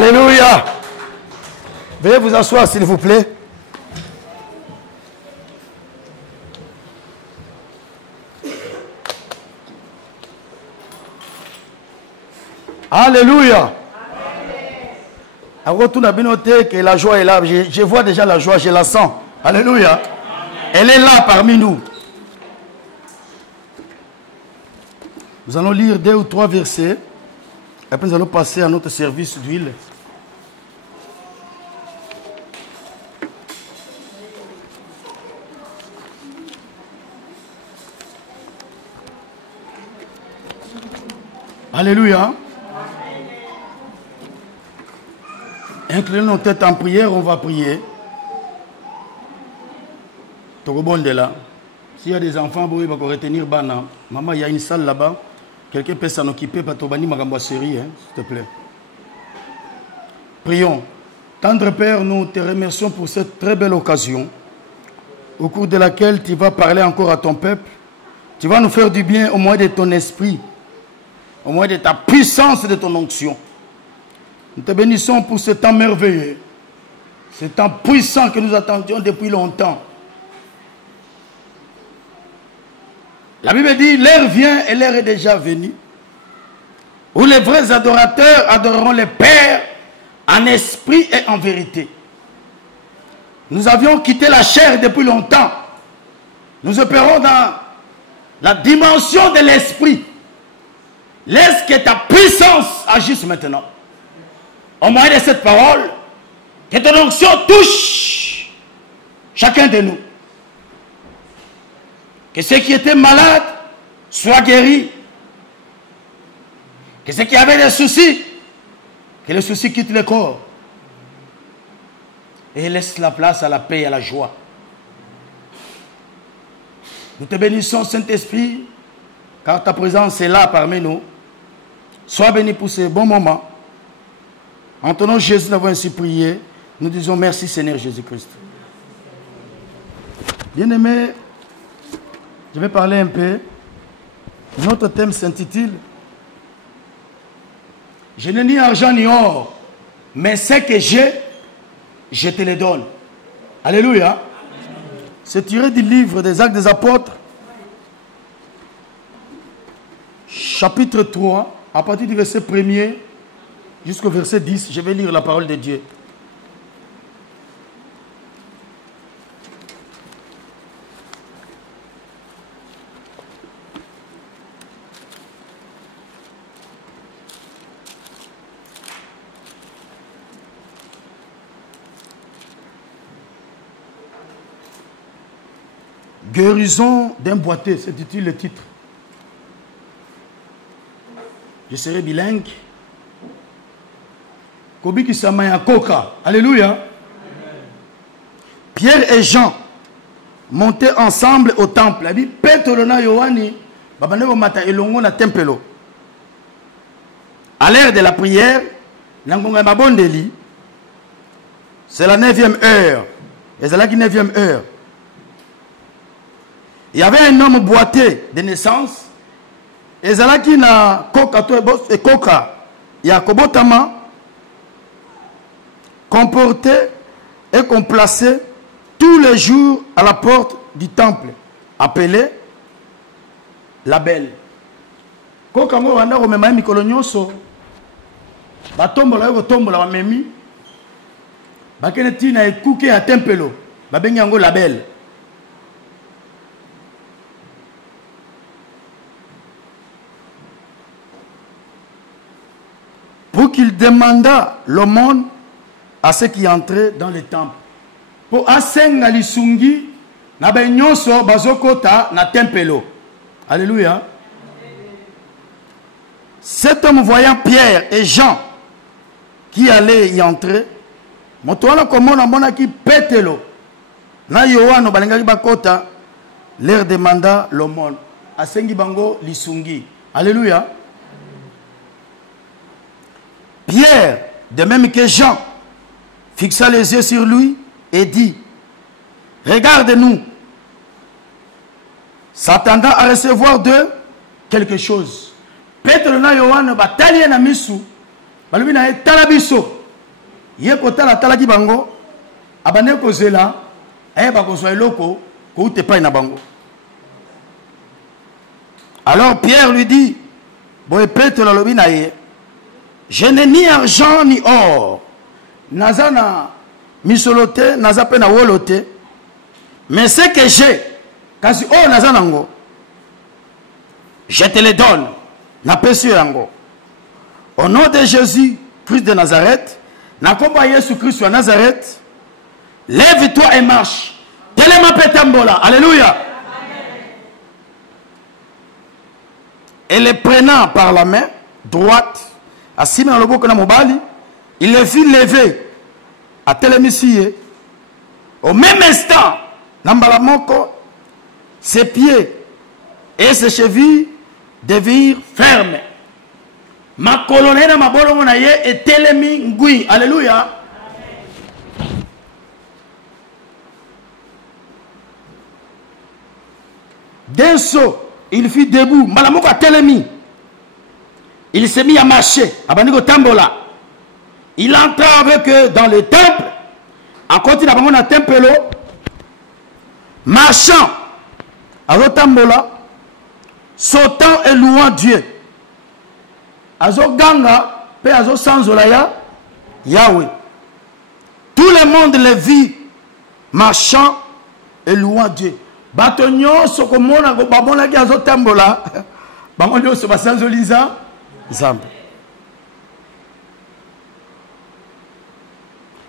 Alléluia. Veuillez vous asseoir, s'il vous plaît. Alléluia. Alors, tout n'a bien noté que la joie est là. Je vois déjà la joie, je la sens. Alléluia. Elle est là parmi nous. Nous allons lire 2 ou 3 versets. Après, nous allons passer à notre service d'huile. Alléluia. Inclinons nos têtes en prière, on va prier. Là. S'il y a des enfants, il va retenir Bana. Maman, il y a une salle là-bas. Quelqu'un peut s'en occuper, pas Tobani Magambaseri, s'il te plaît. Prions. Tendre Père, nous te remercions pour cette très belle occasion, au cours de laquelle tu vas parler encore à ton peuple. Tu vas nous faire du bien au moyen de ton esprit, au moyen de ta puissance et de ton onction. Nous te bénissons pour ce temps merveilleux, ce temps puissant que nous attendions depuis longtemps. La Bible dit, l'heure vient et l'heure est déjà venue, où les vrais adorateurs adoreront le Père en esprit et en vérité. Nous avions quitté la chair depuis longtemps. Nous opérons dans la dimension de l'esprit. Laisse que ta puissance agisse maintenant. Au moyen de cette parole, que ton onction touche chacun de nous. Que ceux qui étaient malades soient guéris. Que ceux qui avaient des soucis, que les soucis quittent le corps. Et laisse la place à la paix et à la joie. Nous te bénissons, Saint-Esprit, car ta présence est là parmi nous. Sois béni pour ces bons moments. En ton nom, Jésus, nous avons ainsi prié. Nous disons merci, Seigneur Jésus-Christ. Bien-aimés, je vais parler un peu. Notre thème s'intitule « Je n'ai ni argent ni or, mais ce que j'ai, je te le donne. » Alléluia. C'est tiré du livre des Actes des Apôtres, chapitre 3, à partir du verset 1er jusqu'au verset 10. Je vais lire la parole de Dieu. Guérison d'un boiteux, c'est le titre. Je serai bilingue. Kobiki Samaya Koka. Alléluia. Amen. Pierre et Jean montaient ensemble au temple. Il dit Petolona Yohani, Babanevo Mata Elongo na Tempelo. À l'heure de la prière, Nangonga Mabondeli, c'est la 9e heure. Et c'est la 9e heure. Il y avait un homme boiteux de naissance. Et Zalaki na Koka et Koka, Yakobotama, comporté et qu'on plaçait tous les jours à la porte du temple, appelé la Belle. Koka ngo wana ko mema mikolo nyonso. Batombola yo tombola ba memi. Bakene tina ekuke à tempelo. Babengi yango la Belle. Pour qu'il demanda l'aumône à ceux qui entraient dans le temple. Pour asenga lisungi na benyonso bazokota na tempelo. Alléluia. Cet homme voyant Pierre et Jean qui allaient y entrer, motoana komona mona ki petelo. Na Yohano balengaki bakota leur demanda l'aumône. Asengi bango lisungi. Alléluia. Pierre, de même que Jean, fixa les yeux sur lui et dit, regarde-nous, s'attendant à recevoir d'eux quelque chose. Petre na Yohane batali na misu, balumi na etala biso, Ye kotala talaki bango. Abane kozela. Bakozwa eloko. Koute pa ina bango. Alors Pierre lui dit, je n'ai ni argent ni or. Nazana misolote, nazape na wolote. Mais ce que j'ai, kasi oh nazanango, je te le donne. Na pesu yango. Au nom de Jésus, Christ de Nazareth, na komba Yesu Christ de Nazareth, lève-toi et marche. Telema petambola. Alléluia. Et le prenant par la main droite, assis dans le boko na mobali, il le fit lever à Télémissier. Au même instant, Nambalamoko, ses pieds et ses chevilles devinrent fermes. Ma colonne ma bolongo na ye et Télémi ngui. Alléluia. D'un saut, il fut debout. Malamoko a Télémi. Il s'est mis à marcher. Abaniko Tambola. Il entra avec eux dans le temple. En continuant à temple, marchant à Tambola, sautant et louant Dieu. Azo Ganga, pe Azo Sanzolaya, Yahweh. Tout le monde le vit marchant et louant Dieu. Batonyo sokomona go babona ki Azo Tambola. Bamonyo so basanzoliza Zambe.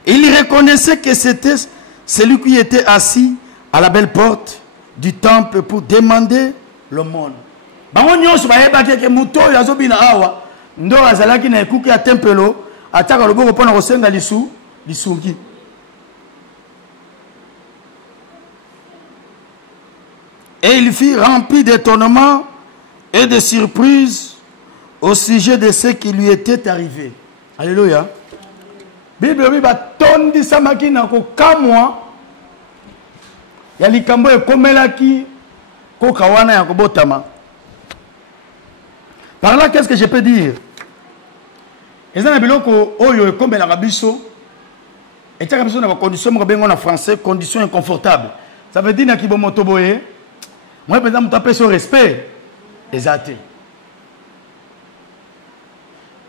Il reconnaissait que c'était celui qui était assis à la belle porte du temple pour demander le monde. Bamonyo so bayeba ke muto yazo bina awa. Ndo azalaki na ekuki ya tempelo ataka loboko pona kosenga lisungi. Et il fut rempli d'étonnement et de surprise au sujet de ce qui lui était arrivé. Alléluia. Bible biba tondi samaki na ko kamwa ya likambo ekomelaki ko kawana ya kobotama. Par là, qu'est-ce que je peux dire? Et ça, oyo comme la rabiso, et ça, comme na condition en français, condition inconfortable. Ça veut dire qu'il y a motoboye. Moi, par exemple, tu as son respect. Exact.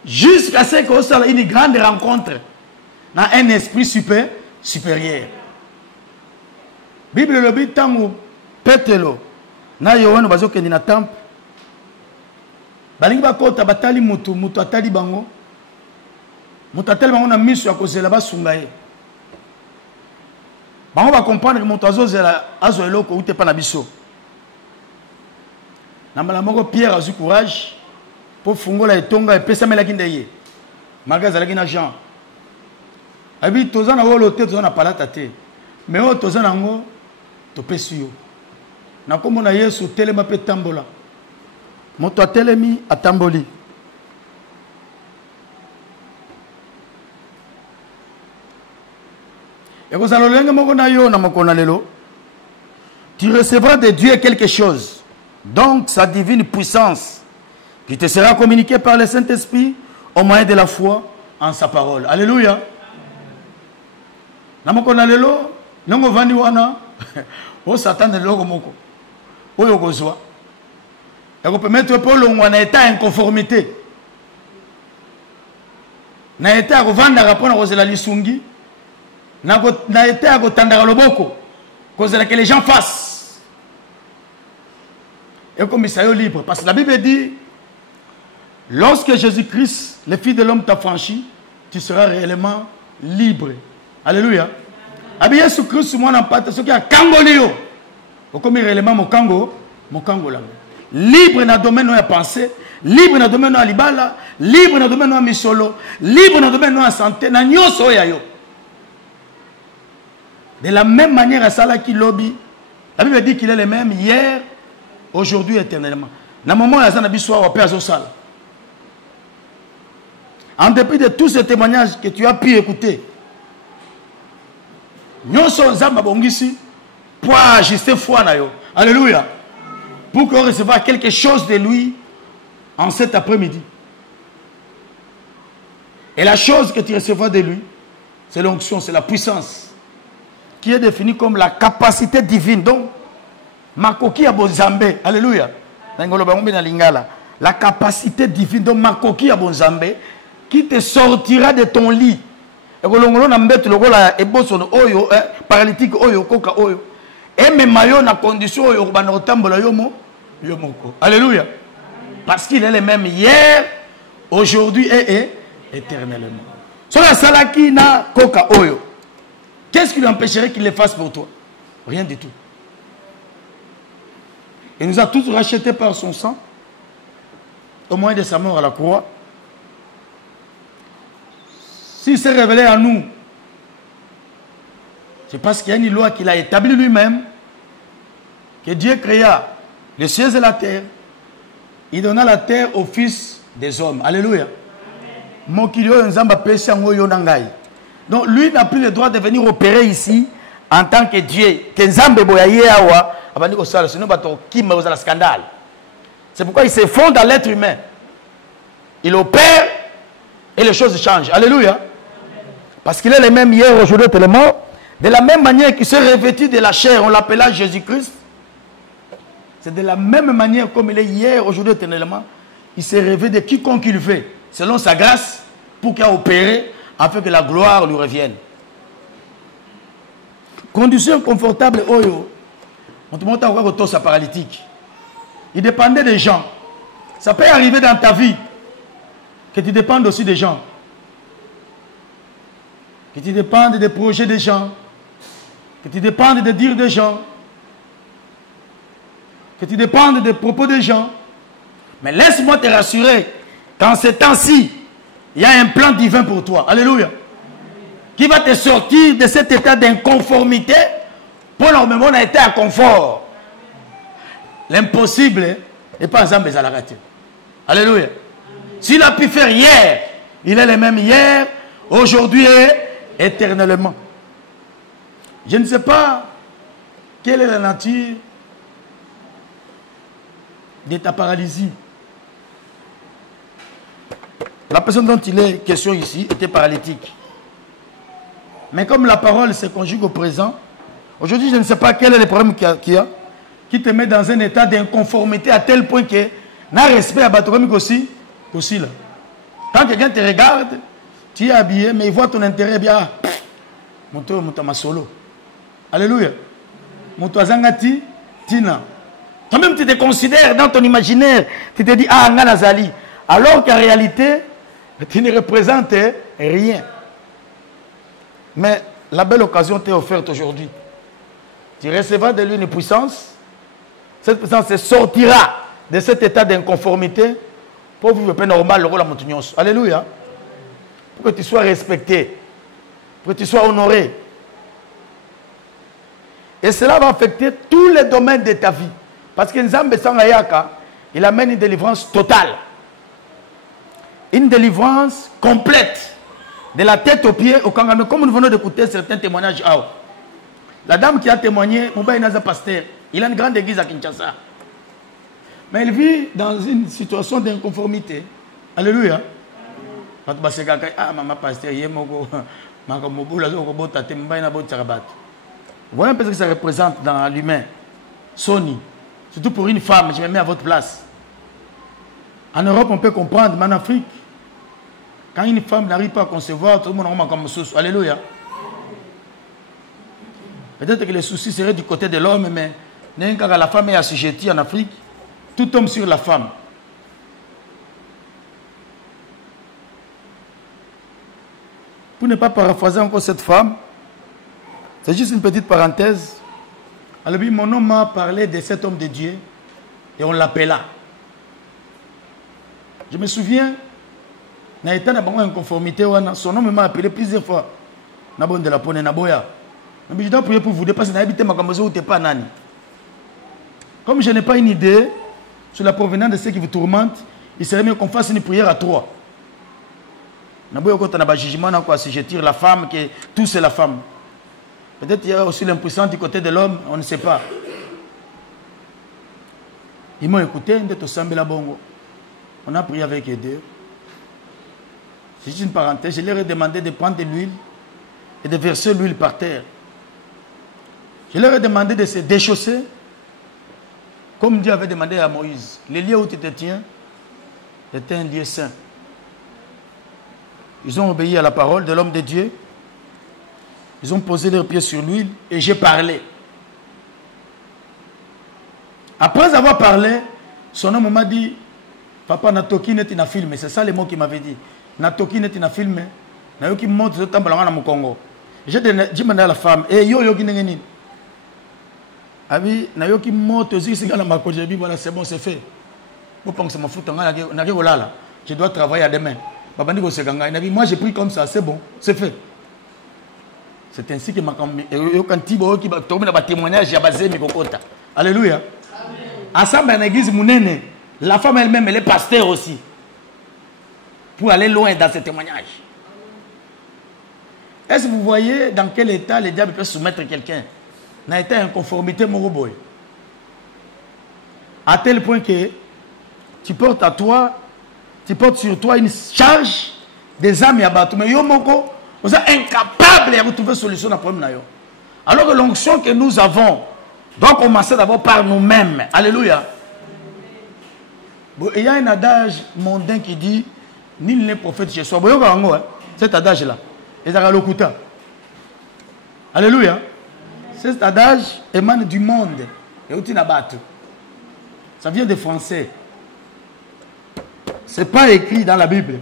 Jusqu'à ce qu'on soit une grande rencontre dans un esprit supérieur. Bible le dit tangu petelo na yohano bazokende na temple. Balingi bakota batali mutu atali bango. Mutu atali bango na miso ya kozela basunga ye. Bango ba comprendre que mutu azozela azo eloko ute pa na biso. Na mbala moko Pierre azu courage pour fungola etonga epesamela kindeye. Malgré zalaki na Jean. Abi tozana wolo te tozana palata te. Mais o tozana ngo to pesuyo. Na komona Yesu telema pe tambola. Moto atelemi atamboli. Et vous allez lelo. Tu recevras de Dieu quelque chose. Donc sa divine puissance qui te sera communiquée par le Saint-Esprit au moyen de la foi en sa parole. Alléluia. Namokona lelo, nongo vani wana. O Satan de logo moko. Oyo kozwa. Et vous permettre pour l'on a état inconformité. Na état à vendre rapport à la lisungi. Na état à tandara loboko. Cause que les gens fassent. Et comme ça est libre. Parce que la Bible dit, lorsque Jésus-Christ, le Fils de l'homme t'a franchi, tu seras réellement libre. Alléluia. Abi Jésus Christ, moi n'a pas ce qui a kangolio. Comme réellement mon kango là. Libre dans le domaine de la pensée, libre dans le domaine de la libala, libre dans le domaine de la misolo, libre dans le domaine de la santé, na nyoso yayo. De la même manière à Salaki Lobby, la Bible dit qu'il est le même hier, aujourd'hui, éternellement. Dans le moment où il y a un bisou, en dépit de tous ces témoignages que tu as pu écouter, nyoso nzamba bongisi pour ajuster foi na yo. Alléluia. Pour qu'on recevra quelque chose de lui en cet après-midi. Et la chose que tu recevras de lui, c'est l'onction, c'est la puissance, qui est définie comme la capacité divine. Donc, Makoki Abonzambe, alléluia. La capacité divine, donc Makoki Abonzambe, qui te sortira de ton lit. Et paralytique oyo koka oyo. Et même maillot na condition oyo bana otambola yomo yomoko. Alléluia. Parce qu'il est le même hier, aujourd'hui et éternellement. Sur la salaki na koka oyo. Qu'est-ce qui lui empêcherait qu'il le fasse pour toi? Rien du tout. Il nous a tous rachetés par son sang, au moyen de sa mort à la croix. S'il s'est révélé à nous, c'est parce qu'il y a une loi qu'il a établie lui-même, que Dieu créa les cieux et la terre. Il donna la terre aux fils des hommes. Alléluia. Donc lui n'a plus le droit de venir opérer ici en tant que Dieu. C'est pourquoi il se fond dans l'être humain. Il opère et les choses changent. Alléluia. Parce qu'il est le même hier, aujourd'hui, tellement. De la même manière qu'il s'est revêtu de la chair, on l'appela Jésus-Christ. C'est de la même manière comme il est hier, aujourd'hui, éternellement. Il s'est revêtu de quiconque il veut, selon sa grâce, pour qu'il a opéré, afin que la gloire lui revienne. Condition confortable, oyo. On te montre encore que tu es paralytique. Il dépendait des gens. Ça peut arriver dans ta vie que tu dépendes aussi des gens. Que tu dépendes des projets des gens. Que tu dépendes des dires des gens. Que tu dépendes des propos des gens. Mais laisse-moi te rassurer qu'en ces temps-ci, il y a un plan divin pour toi. Alléluia. Qui va te sortir de cet état d'inconformité pour leur même on a été à confort. L'impossible n'est pas ensemble à la rature. Alléluia. S'il a pu faire hier, il est le même hier, aujourd'hui et éternellement. Je ne sais pas quelle est la nature de ta paralysie. La personne dont il est question ici était paralytique. Mais comme la parole se conjugue au présent, aujourd'hui je ne sais pas quel est le problème qu'il y a, qui te met dans un état d'inconformité à tel point que n'a respect à Batokomique aussi là. Quand quelqu'un te regarde, tu es habillé, mais il voit ton intérêt bien. Mon solo. Alléluia. Mon zangati, tina. Toi-même, tu te considères dans ton imaginaire. Tu te dis, ah, Nazali. Alors qu'en réalité, tu ne représentes rien. Mais la belle occasion t'est offerte aujourd'hui. Tu recevras de lui une puissance. Cette puissance se sortira de cet état d'inconformité pour vivre peu normal le rôle à Montignos. Alléluia. Pour que tu sois respecté. Pour que tu sois honoré. Et cela va affecter tous les domaines de ta vie. Parce que Nzambe Sangayaka, il amène une délivrance totale. Une délivrance complète. De la tête aux pieds, au Kangame. Comme nous venons d'écouter certains témoignages. La dame qui a témoigné, Mouba Inaza Pasteur, il a une grande église à Kinshasa. Mais il vit dans une situation d'inconformité. Alléluia. Ah, maman pasteur, voilà un peu ce que ça représente dans l'humain. Sony. Surtout pour une femme, je me mets à votre place. En Europe, on peut comprendre, mais en Afrique, quand une femme n'arrive pas à concevoir, tout le monde remarque comme souci. Alléluia. Peut-être que les soucis seraient du côté de l'homme, mais quand la femme est assujettie en Afrique, tout tombe sur la femme. Pour ne pas paraphraser encore cette femme, c'est juste une petite parenthèse. Alors, mon homme m'a parlé de cet homme de Dieu et on l'appela. Je me souviens, dans l'état de inconformité, son homme m'a appelé plusieurs fois. De la pone naboya. Je dois prier pour vous, parce que n'habitez ma comme pas nani. Comme je n'ai pas une idée sur la provenance de ceux qui vous tourmentent, il serait mieux qu'on fasse une prière à trois. Naboya quand on a un jugement, on a assujettir la femme, que tout c'est la femme. Peut-être qu'il y a aussi l'impuissance du côté de l'homme, on ne sait pas. Ils m'ont écouté, on a prié avec eux deux. C'est juste une parenthèse, je leur ai demandé de prendre de l'huile et de verser l'huile par terre. Je leur ai demandé de se déchausser, comme Dieu avait demandé à Moïse. Le lieu où tu te tiens était un lieu saint. Ils ont obéi à la parole de l'homme de Dieu. Ils ont posé leurs pieds sur l'huile et j'ai parlé. Après avoir parlé, son homme m'a dit, papa, Natoki n'est pas filmé. C'est ça les mots qu'il m'avait dit. Natoki n'est pas filmé. Nayoki monte ce temps dans mon Congo. J'ai dit à la femme, et yo yo qui n'est pas. Abi, Nayoki monte aussi, c'est dans ma côte. J'ai dit, voilà, c'est bon, c'est fait. Vous pensez que c'est mon foot, je dois travailler à demain. Papa dit, moi j'ai pris comme ça, c'est bon, c'est fait. C'est ainsi que ma témoignage alléluia. Ensemble, dans l'église, la femme elle-même, elle est pasteur aussi. Pour aller loin dans ce témoignage. Est-ce que vous voyez dans quel état le diable peut soumettre quelqu'un? N'a été inconformité, mon boy. À tel point que tu portes sur toi une charge des âmes et abattus. Mais yo moko, vous êtes incapable de trouver solution à problème. Alors que l'onction que nous avons doit commencer d'abord par nous-mêmes. Alléluia. Il y a un adage mondain qui dit nul n'est prophète chez soi. Cet adage-là. Alléluia. Cet adage émane du monde. Ça vient des Français. Ce n'est pas écrit dans la Bible.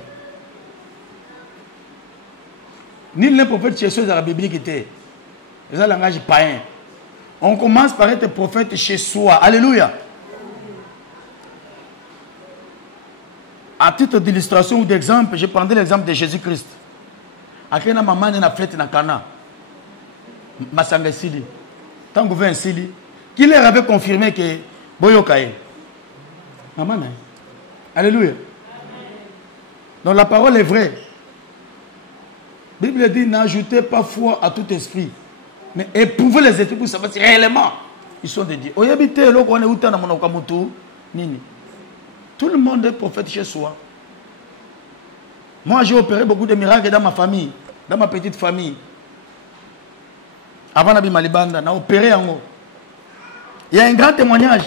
Nul n'est prophète chez soi dans la Bible qui était. C'est un langage païen. On commence par être prophète chez soi. Alléluia. À titre d'illustration ou d'exemple, je prendrai l'exemple de Jésus-Christ. Akena maman na fête na Cana. Masanga Sili. Tant que vous un Sili, qui leur avait confirmé que Boyokaye. Maman. Alléluia. Donc la parole est vraie. La Bible dit n'ajoutez pas foi à tout esprit. Mais éprouvez les esprits pour savoir si réellement ils sont de Dieu. Tout le monde est prophète chez soi. Moi, j'ai opéré beaucoup de miracles dans ma famille, dans ma petite famille. Avant Nabi Malibanda, j'ai opéré en haut. Il y a un grand témoignage.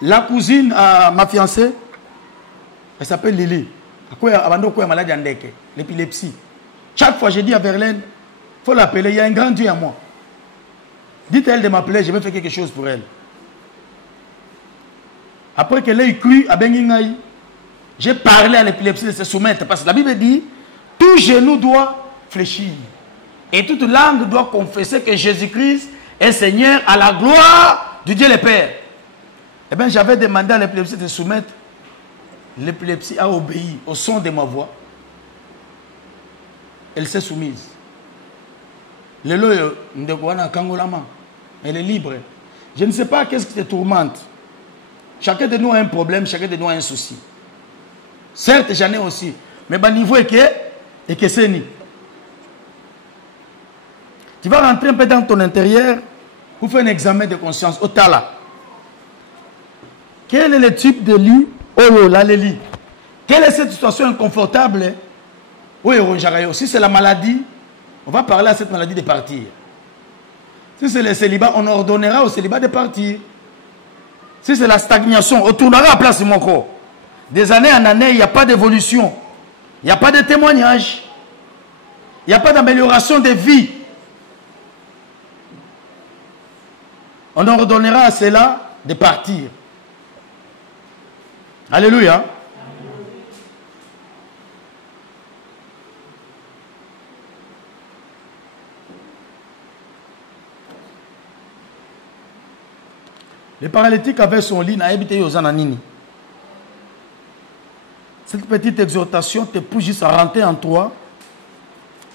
La cousine à ma fiancée, elle s'appelle Lily. Elle est malade l'épilepsie. Chaque fois, je dis à Verlaine, il faut l'appeler, il y a un grand Dieu à moi. Dites-elle de m'appeler, je vais faire quelque chose pour elle. Après qu'elle ait cru à Bengingaï, j'ai parlé à l'épilepsie de se soumettre. Parce que la Bible dit, tout genou doit fléchir. Et toute langue doit confesser que Jésus-Christ est Seigneur à la gloire du Dieu le Père. Eh bien, j'avais demandé à l'épilepsie de se soumettre. L'épilepsie a obéi au son de ma voix. Elle s'est soumise. Elle est libre. Je ne sais pas qu'est-ce qui te tourmente. Chacun de nous a un problème, chacun de nous a un souci. Certes, j'en ai aussi. Mais le niveau est que c'est ni. Tu vas rentrer un peu dans ton intérieur pour faire un examen de conscience. Au tala. Quel est le type de lit? Oh là, le lit. Quelle est cette situation inconfortable? Oui, si c'est la maladie, on va parler à cette maladie de partir. Si c'est le célibat, on ordonnera au célibat de partir. Si c'est la stagnation, on tournera à place de mon corps. Des années en année, il n'y a pas d'évolution. Il n'y a pas de témoignage. Il n'y a pas d'amélioration de vie. On ordonnera à cela de partir. Alléluia. Le paralytique avait son lit, n'a habité aux Ananini. Cette petite exhortation te pousse juste à rentrer en toi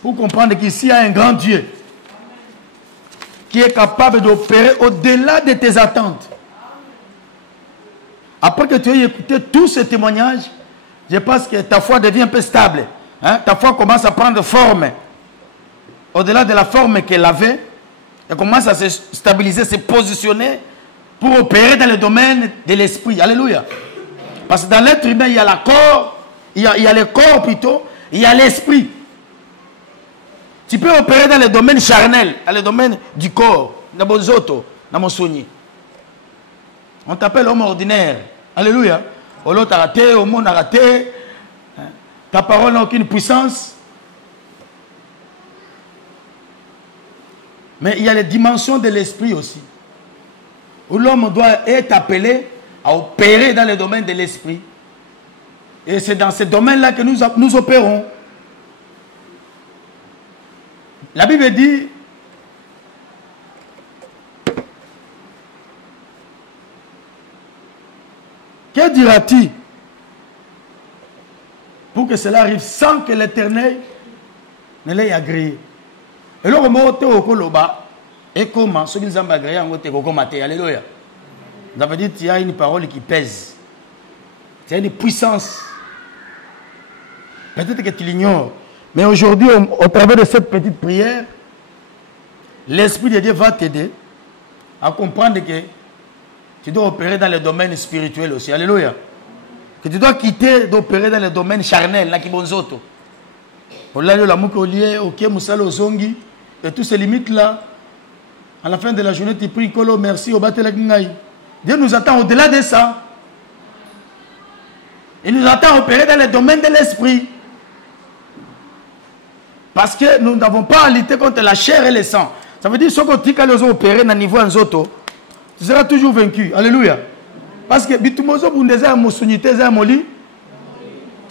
pour comprendre qu'ici il y a un grand Dieu qui est capable d'opérer au-delà de tes attentes. Après que tu aies écouté tous ces témoignages, je pense que ta foi devient un peu stable. Hein? Ta foi commence à prendre forme. Au-delà de la forme qu'elle avait, elle commence à se stabiliser, se positionner pour opérer dans le domaine de l'esprit. Alléluia. Parce que dans l'être humain, il y a le corps, il y a le corps plutôt, il y a l'esprit. Tu peux opérer dans les domaines charnels, dans les domaines du corps, dans mon zoto, dans mon soigné. On t'appelle homme ordinaire. Alléluia. Au lot, t'as raté, au monde a raté. Ta parole n'a aucune puissance. Mais il y a les dimensions de l'esprit aussi. Où l'homme doit être appelé à opérer dans les domaines de l'esprit. Et c'est dans ces domaines-là que nous opérons. La Bible dit, que dira-t-il pour que cela arrive sans que l'Éternel ne l'ait agréé? Et le remords au Koloba, et comment ceux qui nous ont agréé en côté Kokomate, alléluia. Ça veut dire qu'il y a une parole qui pèse. Il y a une puissance. Peut-être que tu l'ignores. Mais aujourd'hui, au travers de cette petite prière, l'Esprit de Dieu va t'aider à comprendre que tu dois opérer dans les domaines spirituels aussi. Alléluia. Que tu dois quitter d'opérer dans les domaines charnels. Et toutes ces limites-là, à la fin de la journée, tu pries, Kolo, merci, Dieu nous attend au-delà de ça. Il nous attend à opérer dans les domaines de l'esprit. Parce que nous n'avons pas à lutter contre la chair et le sang. Ça veut dire que si tu as opéré dans le niveau Nzoto, tu seras toujours vaincu. Alléluia. Parce que tu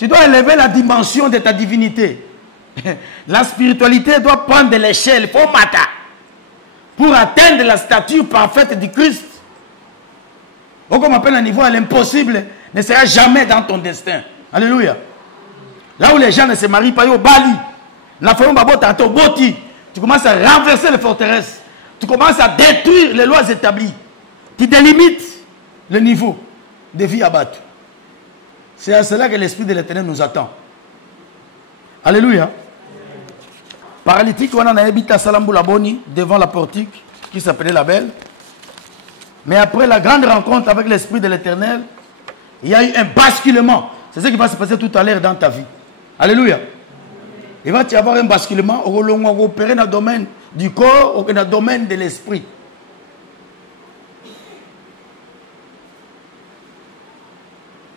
dois élever la dimension de ta divinité. La spiritualité doit prendre de l'échelle. Pour atteindre la stature parfaite du Christ. Comme on appelle un niveau à l'impossible ne sera jamais dans ton destin. Alléluia. Là où les gens ne se marient pas, au Bali. Tu commences à renverser les forteresses. Tu commences à détruire les lois établies. Tu délimites le niveau de vie abattue. C'est à cela que l'Esprit de l'Éternel nous attend. Alléluia. Paralytique, on a habité à Salamboula Boni, devant la portique, qui s'appelait la Belle. Mais après la grande rencontre avec l'Esprit de l'Éternel, il y a eu un basculement. C'est ce qui va se passer tout à l'heure dans ta vie. Alléluia. Il va y avoir un basculement. On va opérer dans le domaine du corps ou dans le domaine de l'esprit.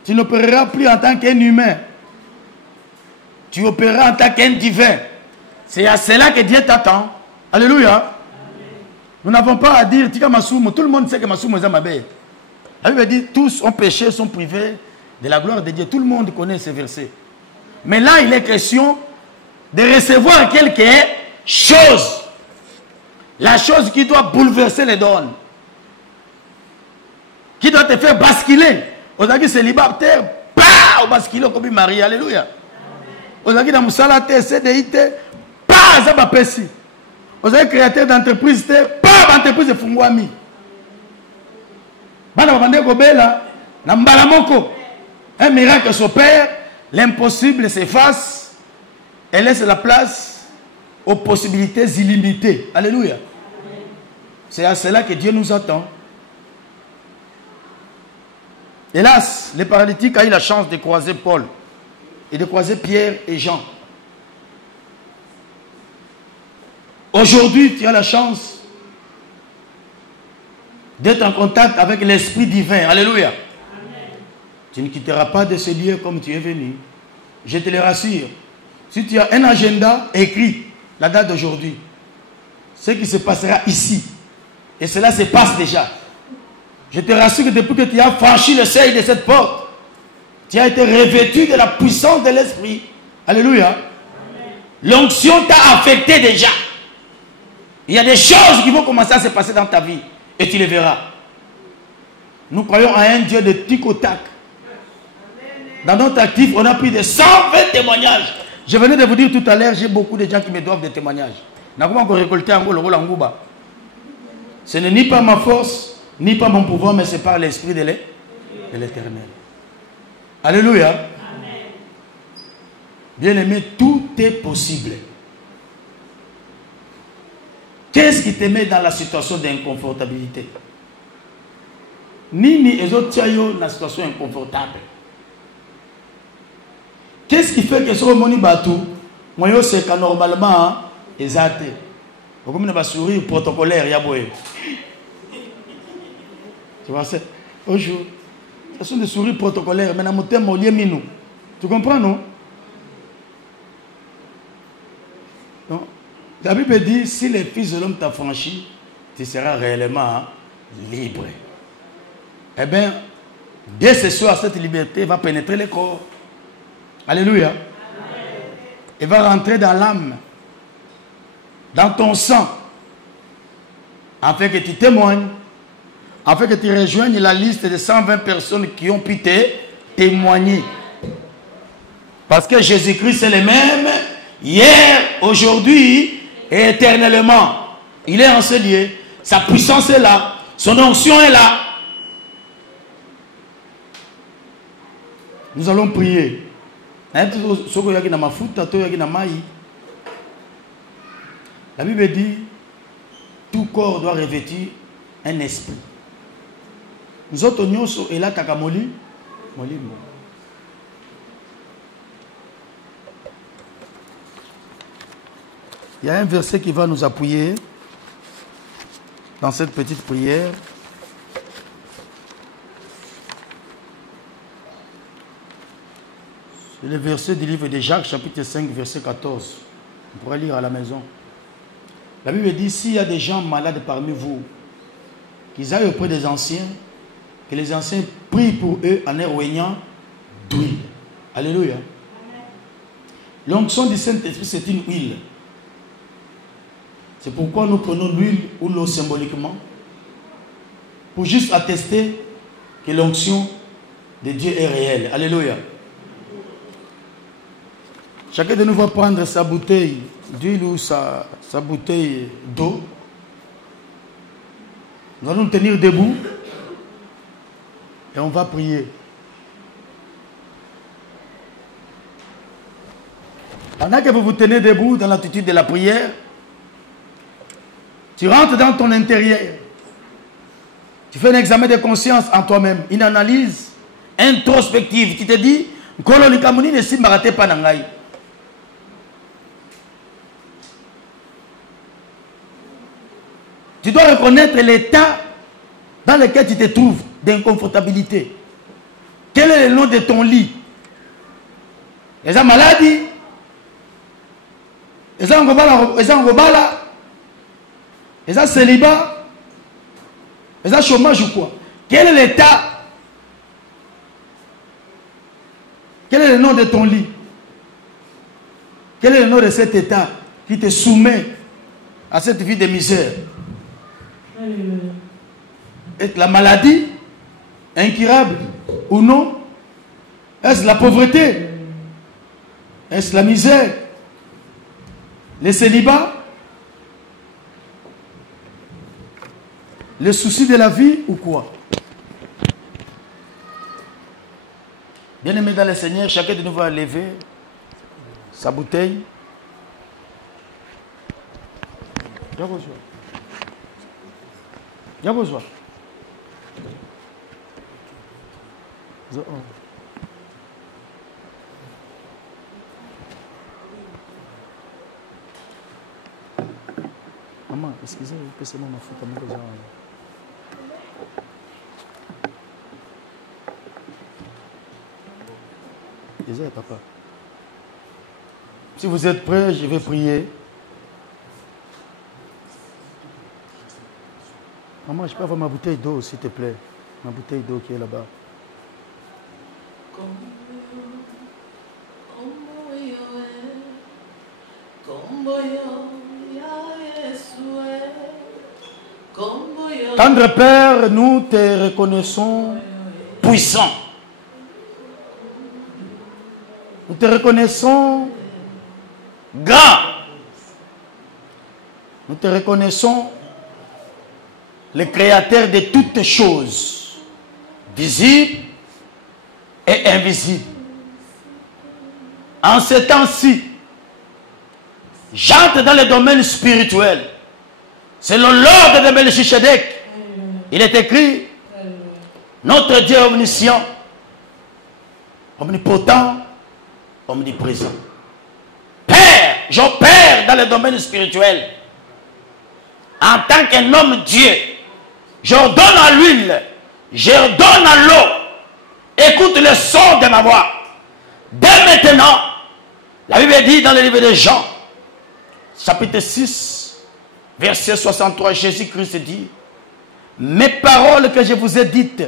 Tu n'opéreras plus en tant qu'un humain. Tu opéreras en tant qu'un divin. C'est à cela que Dieu t'attend. Alléluia. Nous n'avons pas à dire, Tika Masumo, tout le monde sait que Masumo est Amabé. La Bible dit, tous ont péché, sont privés de la gloire de Dieu. Tout le monde connaît ces versets. Mais là, il est question de recevoir quelque chose. La chose qui doit bouleverser les donnes. Qui doit te faire basculer. Aujourd'hui, célibataire, au basculer comme Marie. Alléluia. Aujourd'hui, dans Moussala, CDIT, Zaba Pessi. Aujourd'hui, créateur d'entreprise, entreprise de Fungwami. Un miracle s'opère, l'impossible s'efface et laisse la place aux possibilités illimitées. Alléluia. C'est à cela que Dieu nous attend. Hélas, les paralytiques ont eu la chance de croiser Paul et de croiser Pierre et Jean. Aujourd'hui, tu as la chance d'être en contact avec l'Esprit divin. Alléluia. Amen. Tu ne quitteras pas de ce lieu comme tu es venu. Je te le rassure. Si tu as un agenda, écris la date d'aujourd'hui. Ce qui se passera ici. Et cela se passe déjà. Je te rassure que depuis que tu as franchi le seuil de cette porte, tu as été revêtu de la puissance de l'Esprit. Alléluia. L'onction t'a affecté déjà. Il y a des choses qui vont commencer à se passer dans ta vie. Et tu les verras. Nous croyons à un Dieu de tic au tac. Dans notre actif, on a plus de 120 témoignages. Je venais de vous dire tout à l'heure, j'ai beaucoup de gens qui me doivent des témoignages. Ce n'est ni par ma force, ni par mon pouvoir, mais c'est par l'Esprit de l'Éternel. Alléluia. Bien-aimé, tout est possible. Qu'est-ce qui te met dans la situation d'inconfortabilité? Nini et autres dans la situation inconfortable. Qu'est-ce qui fait que ce moni batou, moi c'est que normalement Exact. Comme on va sourire protocolaire, Yaboué. Tu vois, c'est aujourd'hui. Ce sont des sourires protocolaires, mais dans mon thème, tu comprends, non? Non? La Bible dit, si les fils de l'homme t'affranchissent, tu seras réellement libre. Eh bien, dès ce soir, cette liberté va pénétrer le corps. Alléluia. Amen. Elle va rentrer dans l'âme, dans ton sang, afin que tu témoignes, afin que tu rejoignes la liste de 120 personnes qui ont pu te témoigner. Parce que Jésus-Christ est le même, hier, aujourd'hui et éternellement. Il est en ce lieu. Sa puissance est là. Son onction est là. Nous allons prier. La Bible dit, tout corps doit revêtir un esprit. Nous autres, nous sommes là, Takamoli. Il y a un verset qui va nous appuyer dans cette petite prière. C'est le verset du livre de Jacques, chapitre 5, verset 14. On pourrait lire à la maison. La Bible dit, s'il y a des gens malades parmi vous, qu'ils aillent auprès des anciens, que les anciens prient pour eux en éloignant d'huile. Alléluia. L'onction du Saint-Esprit, c'est une huile. C'est pourquoi nous prenons l'huile ou l'eau symboliquement, pour juste attester que l'onction de Dieu est réelle. Alléluia. Chacun de nous va prendre sa bouteille d'huile ou sa bouteille d'eau. Nous allons nous tenir debout et on va prier. Pendant que vous vous tenez debout dans l'attitude de la prière, tu rentres dans ton intérieur. Tu fais un examen de conscience en toi-même, une analyse introspective. Tu te dis, tu dois reconnaître l'état dans lequel tu te trouves d'inconfortabilité. Quel est le nom de ton lit? Les maladies, les ngobala, les célibat, les chômage ou quoi? Quel est l'état? Quel est le nom de ton lit? Quel est le nom de cet état qui te soumet à cette vie de misère? Est-ce la maladie incurable ou non? Est-ce la pauvreté? Est-ce la misère? Le célibat? Le souci de la vie ou quoi? Bien-aimé dans le Seigneur, chacun de nous va lever sa bouteille. Viens bonsoir. Viens bonsoir. Maman, excusez-moi, passez-moi ma faute à mon cousin. Désolé, papa. Si vous êtes prêts, je vais prier. Maman, je peux avoir ma bouteille d'eau, s'il te plaît. Ma bouteille d'eau qui est là-bas. Tendre Père, nous te reconnaissons puissant. Nous te reconnaissons grand. Nous te reconnaissons le créateur de toutes choses, visibles et invisibles. En ce temps-ci, j'entre dans le domaine spirituel. Selon l'ordre de Melchisedec, il est écrit, notre Dieu omniscient, omnipotent, omniprésent. Père, j'opère dans le domaine spirituel. En tant qu'un homme Dieu, j'ordonne à l'huile, j'ordonne à l'eau. Écoute le son de ma voix. Dès maintenant, la Bible dit dans le livre de Jean, chapitre 6, verset 63, Jésus-Christ dit, mes paroles que je vous ai dites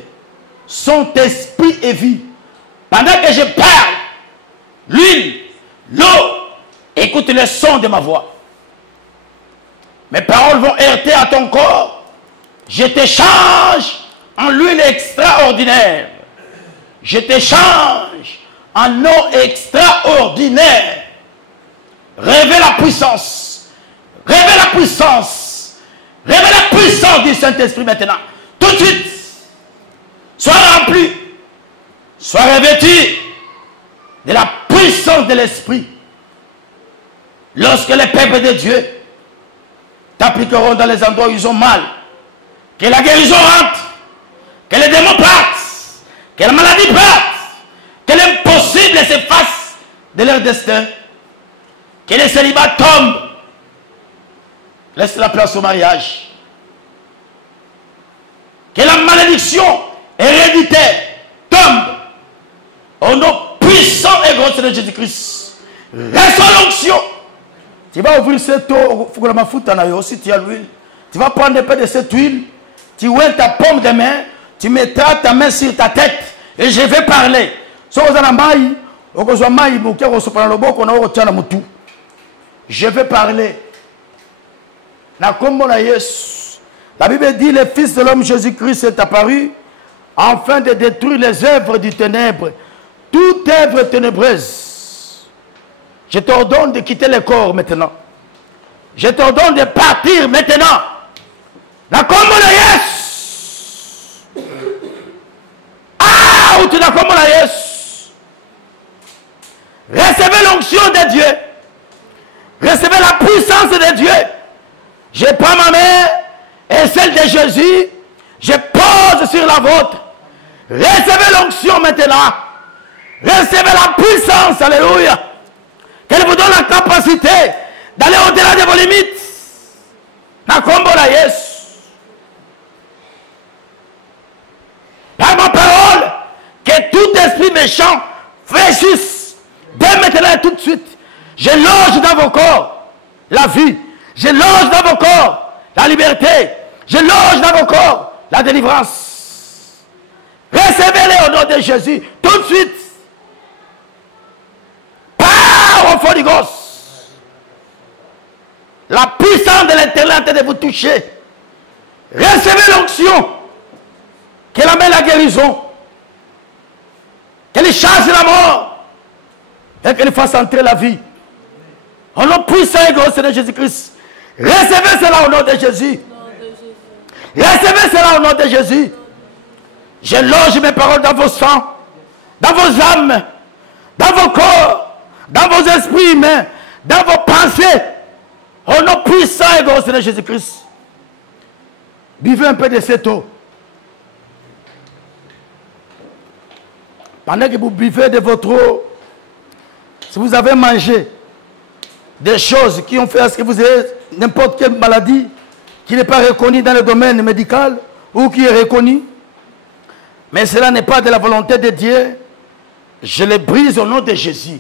sont esprit et vie. Pendant que je parle, l'huile, l'eau, écoute le son de ma voix. Mes paroles vont heurter à ton corps. Je t'échange en l'huile extraordinaire. Je t'échange en eau extraordinaire. Rêvez la puissance. Rêvez la puissance. Rêvez la puissance du Saint-Esprit maintenant. Tout de suite. Sois rempli. Sois revêtu de la puissance de l'Esprit. Lorsque les peuples de Dieu t'appliqueront dans les endroits où ils ont mal, que la guérison rentre, que les démons partent, que la maladie parte, que l'impossible s'efface de leur destin, que les célibats tombent, laisse la place au mariage, que la malédiction héréditaire tombe au nom puissant et grand de Jésus-Christ. Reçois l'onction. Tu vas ouvrir cette eau, si tu as l'huile. Tu vas prendre un peu de cette huile, tu ouines ta paume de main, tu mettras ta main sur ta tête et je vais parler. Je vais parler. La Bible dit, le Fils de l'homme Jésus-Christ est apparu afin de détruire les œuvres du ténèbre, toute œuvre ténébreuse. Je t'ordonne de quitter le corps maintenant. Je t'ordonne de partir maintenant. La combo de Yes. Out la combo de Yes. Recevez l'onction de Dieu. Recevez la puissance de Dieu. Je prends ma main et celle de Jésus. Je pose sur la vôtre. Recevez l'onction maintenant. Recevez la puissance. Alléluia. Qu'elle vous donne la capacité d'aller au-delà de vos limites. Na combo la Yes. Par ma parole, que tout esprit méchant fléchisse dès maintenant et tout de suite. Je loge dans vos corps la vie. Je loge dans vos corps la liberté. Je loge dans vos corps la délivrance. Recevez-les au nom de Jésus tout de suite. Au fond du gosse. La puissance de l'Éternel est de vous toucher. Recevez l'onction. Qu'elle amène la guérison. Qu'elle chasse la mort. Et qu'elle fasse entrer la vie. Au nom puissant et grand de Jésus-Christ. Recevez cela au nom de Jésus. Recevez cela au nom de Jésus. Je loge mes paroles dans vos sangs, dans vos âmes, dans vos corps, dans vos esprits humains, dans vos pensées, au nom puissant et grand de Jésus-Christ. Buvez un peu de cette eau. Pendant que vous buvez de votre eau, si vous avez mangé des choses qui ont fait à ce que vous ayez n'importe quelle maladie qui n'est pas reconnue dans le domaine médical ou qui est reconnue, mais cela n'est pas de la volonté de Dieu, je les brise au nom de Jésus.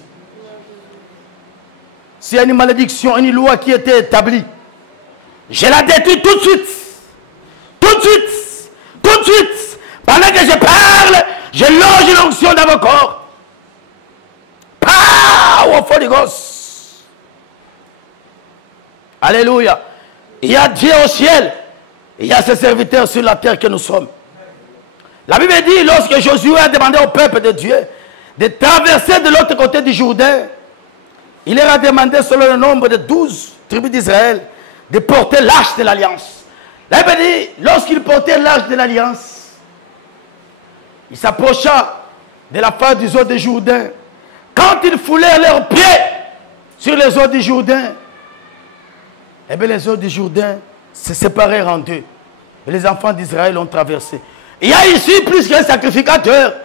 S'il y a une malédiction, une loi qui était établie, je la détruis tout de suite. Tout de suite. Tout de suite. Pendant que je parle, je loge l'onction dans vos corps. Au fond du gosse. Alléluia. Il y a Dieu au ciel. Il y a ses serviteurs sur la terre que nous sommes. La Bible dit, lorsque Josué a demandé au peuple de Dieu de traverser de l'autre côté du Jourdain, il leur a demandé, selon le nombre de 12 tribus d'Israël, de porter l'arche de l'alliance. La Bible dit, lorsqu'ils portaient l'arche de l'alliance, il s'approcha de la face des eaux du Jourdain. Quand ils foulèrent leurs pieds sur les eaux du Jourdain, eh bien les eaux du Jourdain se séparèrent en deux. Et les enfants d'Israël ont traversé. Il y a ici plus qu'un sacrificateur.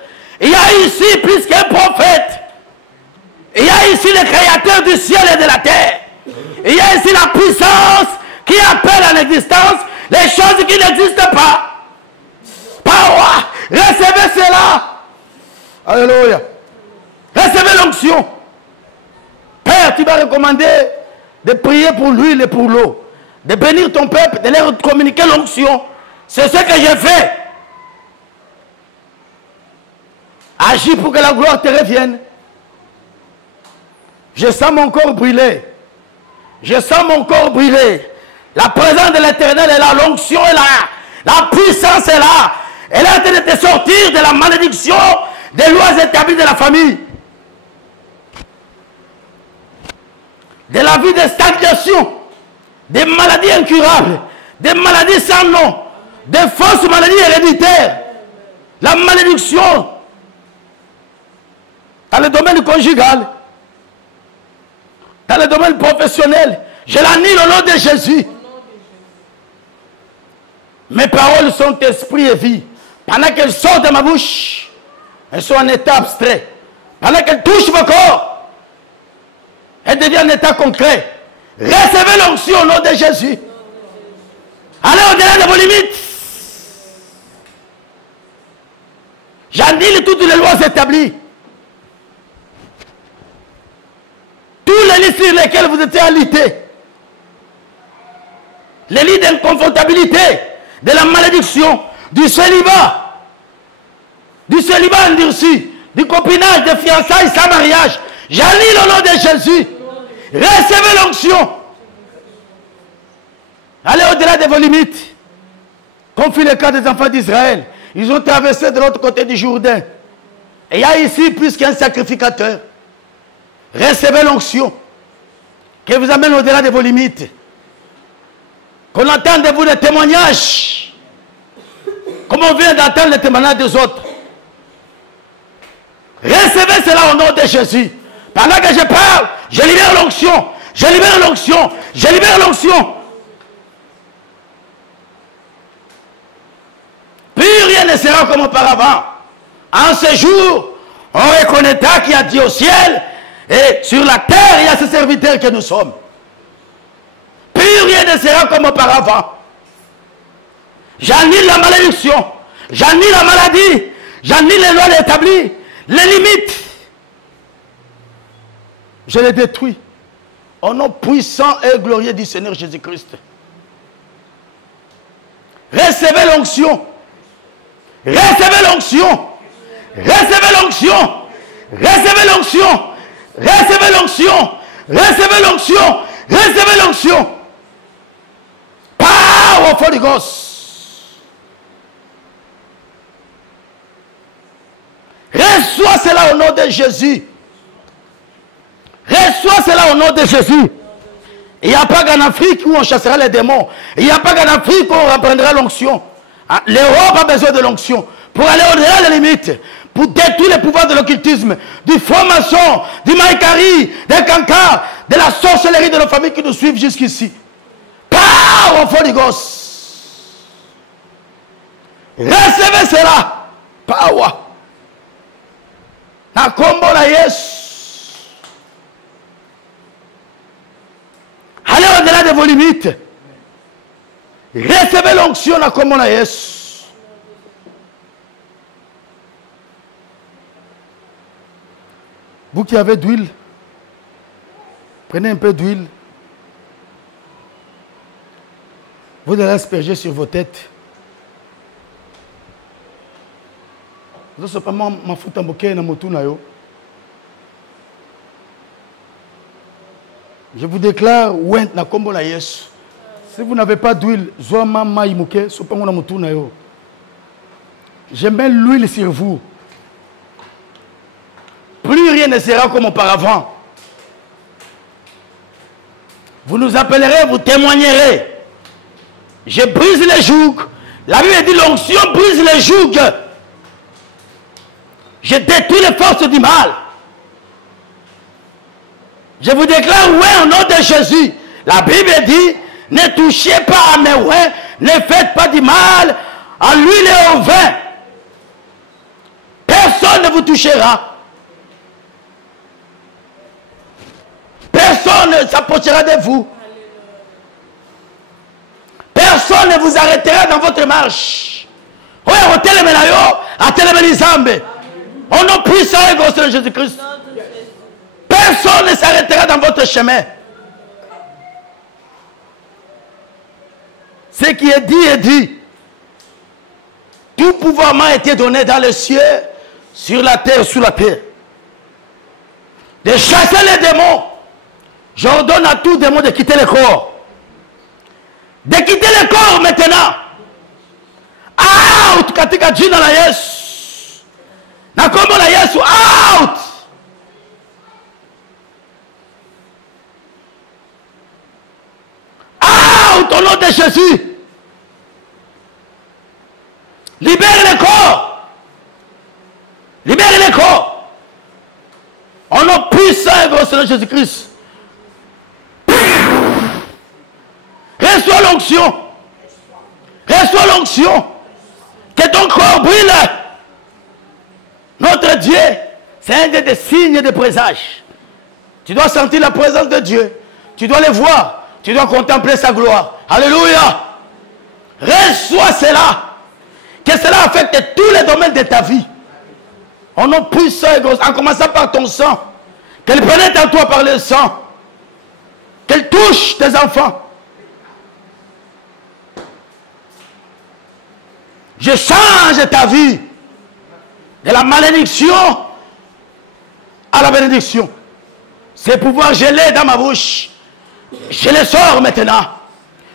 Il y a ici plus qu'un prophète. Il y a ici le créateur du ciel et de la terre. Il y a ici la puissance qui appelle à l'existence les choses qui n'existent pas. Power. Recevez cela. Alléluia. Recevez l'onction. Père, tu vas recommander de prier pour l'huile et pour l'eau. De bénir ton peuple, de leur communiquer l'onction. C'est ce que j'ai fait. Agis pour que la gloire te revienne. Je sens mon corps brûler. Je sens mon corps brûler. La présence de l'Éternel est là. L'onction est là. La puissance est là. Elle est en train de te sortir de la malédiction des lois établies de la famille. De la vie de stagnation. Des maladies incurables. Des maladies sans nom. Des fausses maladies héréditaires. La malédiction. Dans le domaine conjugal. Dans le domaine professionnel. Je l'annule au nom de Jésus. Mes paroles sont esprit et vie. Pendant qu'elles sortent de ma bouche, elles sont en état abstrait. Pendant qu'elles touchent vos corps, elles deviennent en état concret. Recevez l'onction au nom de Jésus. Allez au-delà de vos limites. J'annule toutes les lois établies. Tous les lits sur lesquels vous étiez alités. Les lits d'inconfortabilité, de la malédiction, du célibat endurci, du copinage, de fiançailles sans mariage. J'annule au nom de Jésus. Recevez l'onction. Allez au-delà de vos limites. Comme fut le cas des enfants d'Israël. Ils ont traversé de l'autre côté du Jourdain. Et il y a ici plus qu'un sacrificateur. Recevez l'onction. Qui vous amène au-delà de vos limites. Qu'on entende de vous des témoignages. Comme on vient d'entendre les témoignages des autres. Recevez cela au nom de Jésus. Pendant que je parle, je libère l'onction. Je libère l'onction. Je libère l'onction. Plus rien ne sera comme auparavant. En ce jour, on reconnaîtra qu'il y a Dieu au ciel et sur la terre, il y a ses serviteurs que nous sommes. Plus rien ne sera comme auparavant. J'annule la malédiction. J'annule la maladie. J'annule les lois établies. Les limites. Je les détruis. Au nom puissant et glorieux du Seigneur Jésus-Christ. Recevez l'onction. Recevez l'onction. Recevez l'onction. Recevez l'onction. Recevez l'onction. Recevez l'onction. Recevez l'onction. Power of Holy Ghost. Reçois cela au nom de Jésus. Reçois cela au nom de Jésus. Il n'y a pas qu'en Afrique où on chassera les démons. Il n'y a pas qu'en Afrique où on reprendra l'onction. L'Europe a besoin de l'onction pour aller au-delà des limites, pour détruire les pouvoirs de l'occultisme, du franc-maçon, du maïkari, des cancars, de la sorcellerie de nos familles qui nous suivent jusqu'ici. Power of Holy Ghost. Recevez cela. Power. Na kombo na Yesu. Allez au-delà de vos limites. Recevez l'onction na kombo na Yesu. Vous qui avez d'huile, prenez un peu d'huile. Vous allez asperger sur vos têtes. Je vous déclare, si vous n'avez pas d'huile, je mets l'huile sur vous. Plus rien ne sera comme auparavant. Vous nous appellerez, vous témoignerez. Je brise les jougs. La Bible dit l'onction brise les jougs. Je détruis les forces du mal. Je vous déclare, oui, au nom de Jésus. La Bible dit, ne touchez pas à mes ouins, ne faites pas du mal à l'huile et au vin. Personne ne vous touchera. Personne s'approchera de vous. Personne ne vous arrêtera dans votre marche. On nom puissant et gros de Jésus-Christ. Personne ne s'arrêtera dans votre chemin. Ce qui est dit est dit. Tout pouvoir m'a été donné dans les cieux, sur la terre, sous la terre. De chasser les démons. J'ordonne à tout démon de quitter le corps. De quitter le corps maintenant. Out! Katika jina la Yesu. Na kombo la Yesu. Out! Out au nom de Jésus. Libère le corps. Libère le corps. Au nom puissant et gros de Jésus-Christ. Reçois l'onction. Reçois l'onction. Que ton corps brûle. Notre Dieu, c'est un des signes de présage. Tu dois sentir la présence de Dieu. Tu dois le voir. Tu dois contempler sa gloire. Alléluia. Reçois cela. Que cela affecte tous les domaines de ta vie. En nom puissant et gros, en commençant par ton sang. Qu'elle pénètre en toi par le sang. Qu'elle touche tes enfants. Je change ta vie de la malédiction à la bénédiction. Ces pouvoirs gelés dans ma bouche, je les sors maintenant.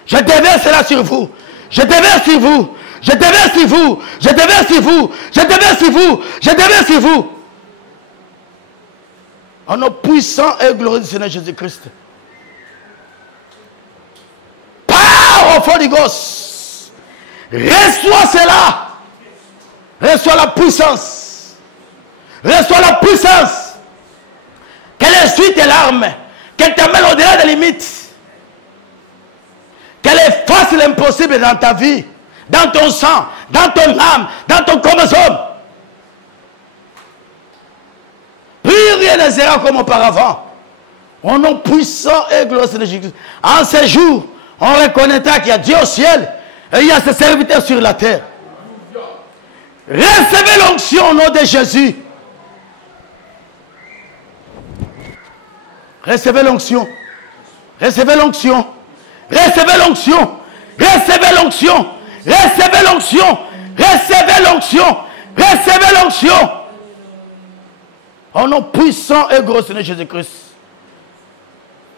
Je déverse cela sur vous. Je déverse sur vous. Je déverse sur vous. Je déverse sur vous. Je déverse sur vous. Je déverse sur vous. En nom puissant et glorieux du Seigneur Jésus-Christ. Power of Holy Ghost. Reçois cela. Reçois la puissance. Reçois la puissance. Qu'elle essuie tes larmes. Qu'elle t'amène au-delà des limites. Qu'elle efface l'impossible dans ta vie. Dans ton sang. Dans ton âme. Dans ton chromosome. Plus rien ne sera comme auparavant. Au nom puissant et glorieux de Jésus. En ces jours, on reconnaîtra qu'il y a Dieu au ciel. Et il y a ses serviteurs sur la terre. Recevez l'onction au nom de Jésus. Recevez l'onction. Recevez l'onction. Recevez l'onction. Recevez l'onction. Recevez l'onction. Recevez l'onction. Recevez l'onction. Au nom puissant et gros Seigneur Jésus-Christ.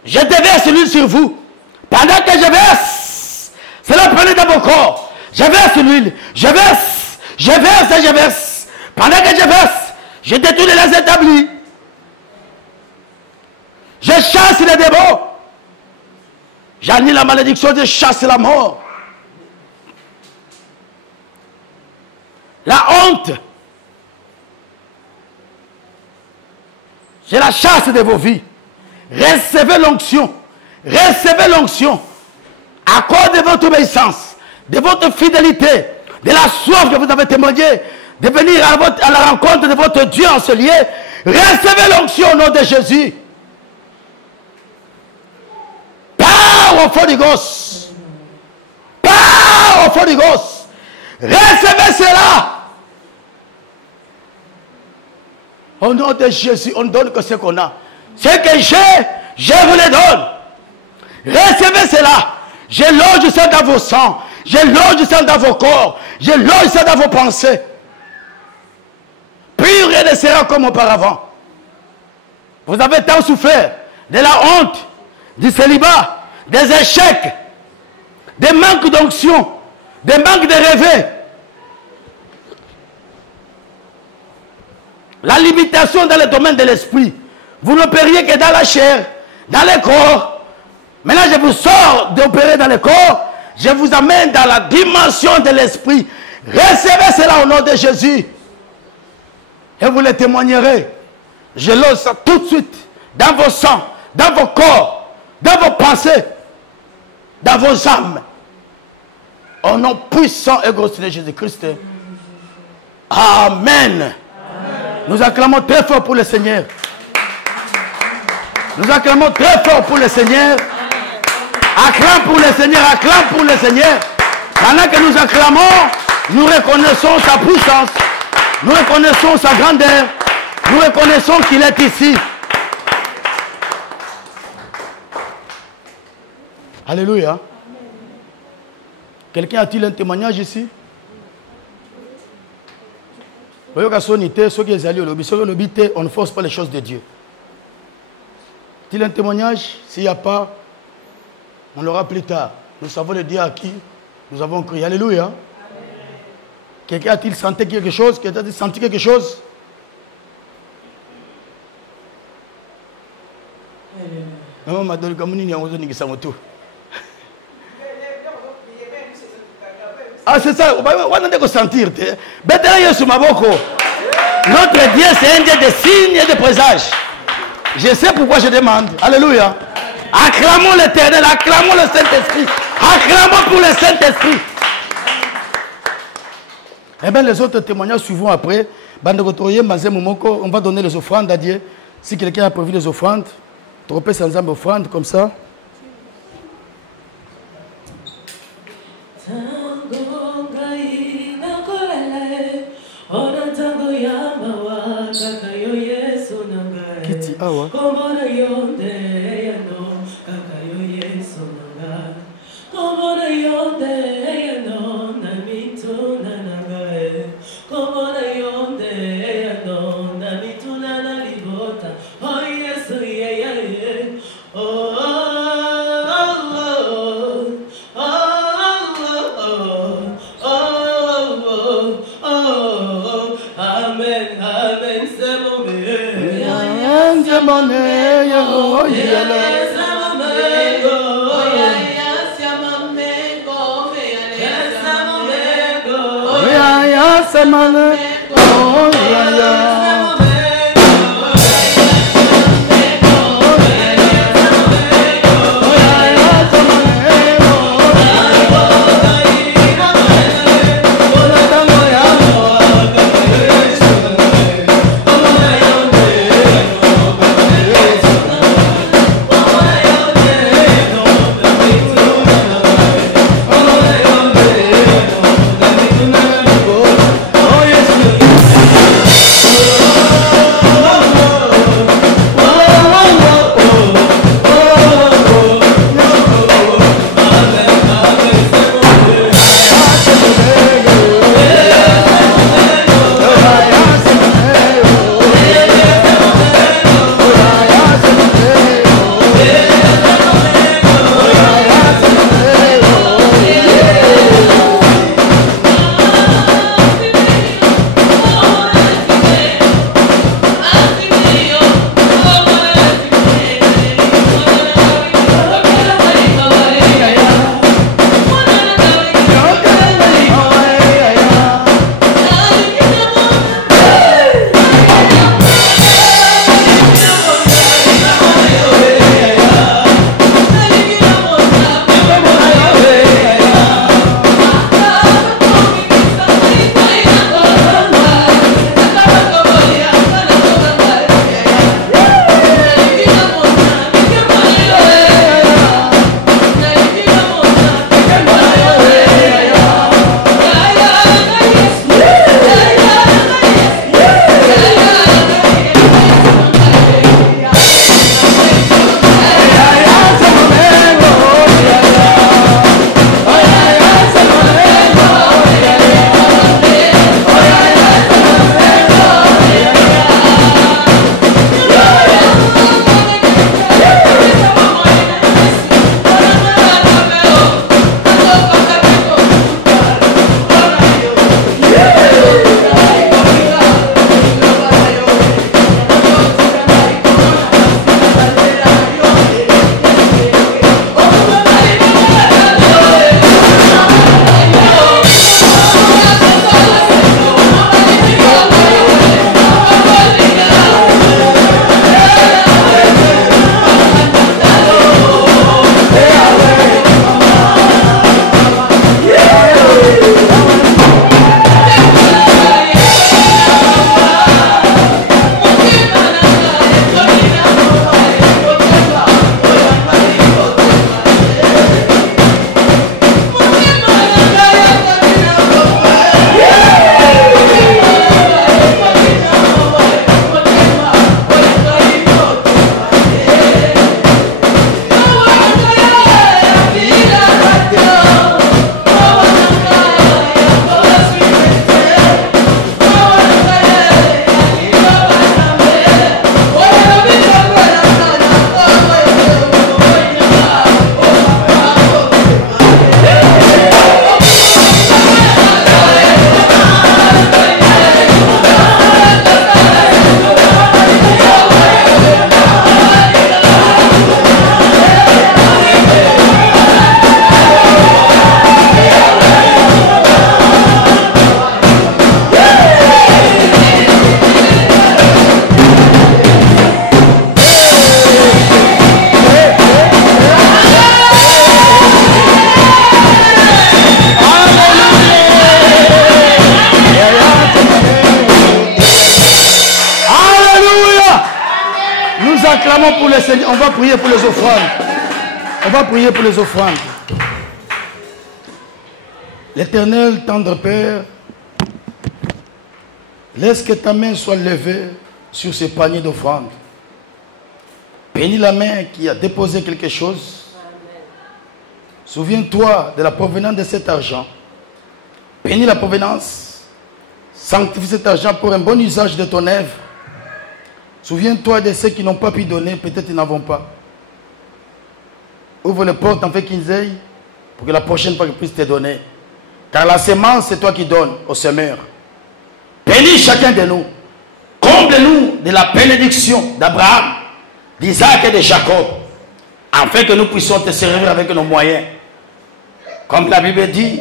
Je déverse l'huile sur vous. Pendant que je verse, cela prenez dans vos corps. Je verse l'huile. Je verse. Je verse et je verse. Pendant que je verse, je détruis les établis. Je chasse les démons. J'annule la malédiction, je chasse la mort. La honte. Je la chasse de vos vies. Recevez l'onction. Recevez l'onction. À cause de votre obéissance, de votre fidélité, de la soif que vous avez témoigné, de venir à la rencontre de votre Dieu en ce lieu. Recevez l'onction au nom de Jésus. Power of Holy Ghost. Power of Holy Ghost. Recevez cela. Au nom de Jésus, on ne donne que ce qu'on a. Ce que j'ai, je vous le donne. Recevez cela. Je loge ça dans vos sangs. Je loge ça dans vos corps. Je loge ça dans vos pensées. Plus rien ne sera comme auparavant. Vous avez tant souffert de la honte, du célibat, des échecs, des manques d'onction, des manques de rêver. La limitation dans le domaine de l'esprit. Vous n'opériez que dans la chair, dans le corps. Maintenant, je vous sors d'opérer dans le corps. Je vous amène dans la dimension de l'esprit. Recevez cela au nom de Jésus. Et vous le témoignerez. Je lance ça tout de suite dans vos sangs, dans vos corps, dans vos pensées, dans vos âmes. Au nom puissant et gros de Jésus-Christ. Amen. Nous acclamons très fort pour le Seigneur. Nous acclamons très fort pour le Seigneur. Acclame pour le Seigneur, acclame pour le Seigneur. Pendant que nous acclamons, nous reconnaissons sa puissance. Nous reconnaissons sa grandeur. Nous reconnaissons qu'il est ici. Alléluia. Quelqu'un a-t-il un témoignage ici? On ne force pas les choses de Dieu. A-t-il un témoignage? S'il n'y a pas, on l'aura plus tard. Nous savons le dire à qui nous avons crié. Alléluia. Quelqu'un a-t-il senti quelque chose? Quelqu'un a-t-il senti quelque chose? Non, madame, comme nous avons ah, c'est ça. On va sentir. Notre Dieu, c'est un Dieu de signes et de présages. Je sais pourquoi je demande. Alléluia. Acclamons l'Éternel, acclamons le Saint-Esprit. Acclamons pour le Saint-Esprit. Eh bien, les autres témoignages suivront après. On va donner les offrandes à Dieu. Si quelqu'un a prévu les offrandes, tropez sans offrande comme ça. Kiti awa. Nous acclamons pour le Seigneur. On va prier pour les offrandes. On va prier pour les offrandes. L'Éternel, tendre Père, laisse que ta main soit levée sur ces paniers d'offrandes. Bénis la main qui a déposé quelque chose. Souviens-toi de la provenance de cet argent. Bénis la provenance. Sanctifie cet argent pour un bon usage de ton œuvre. Souviens-toi de ceux qui n'ont pas pu donner, peut-être ils n'en vont pas. Ouvre les portes en fait qu'ils aillent pour que la prochaine fois qu'ils puissent te donner. Car la semence, c'est toi qui donnes au semeur. Bénis chacun de nous. Comble-nous de la bénédiction d'Abraham, d'Isaac et de Jacob, afin que nous puissions te servir avec nos moyens. Comme la Bible dit,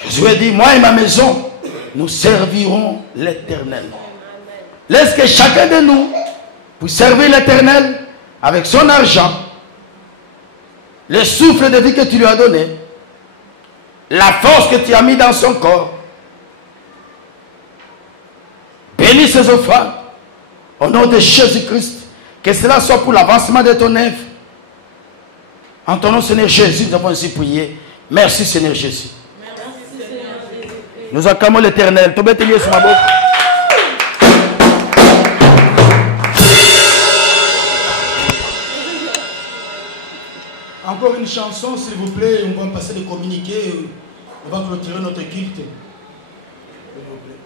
Josué dit, moi et ma maison, nous servirons l'Éternel. Laisse que chacun de nous puisse servir l'Éternel avec son argent, le souffle de vie que tu lui as donné, la force que tu as mis dans son corps. Bénis ces offrandes au nom de Jésus-Christ. Que cela soit pour l'avancement de ton œuvre. En ton nom, Seigneur Jésus, nous avons ainsi prié. Merci, Seigneur Jésus. Nous acclamons l'Éternel. Tombe tes liens sur ma bouche. Encore une chanson, s'il vous plaît. On va passer les communiqués. On va clôturer notre culte. S'il vous plaît.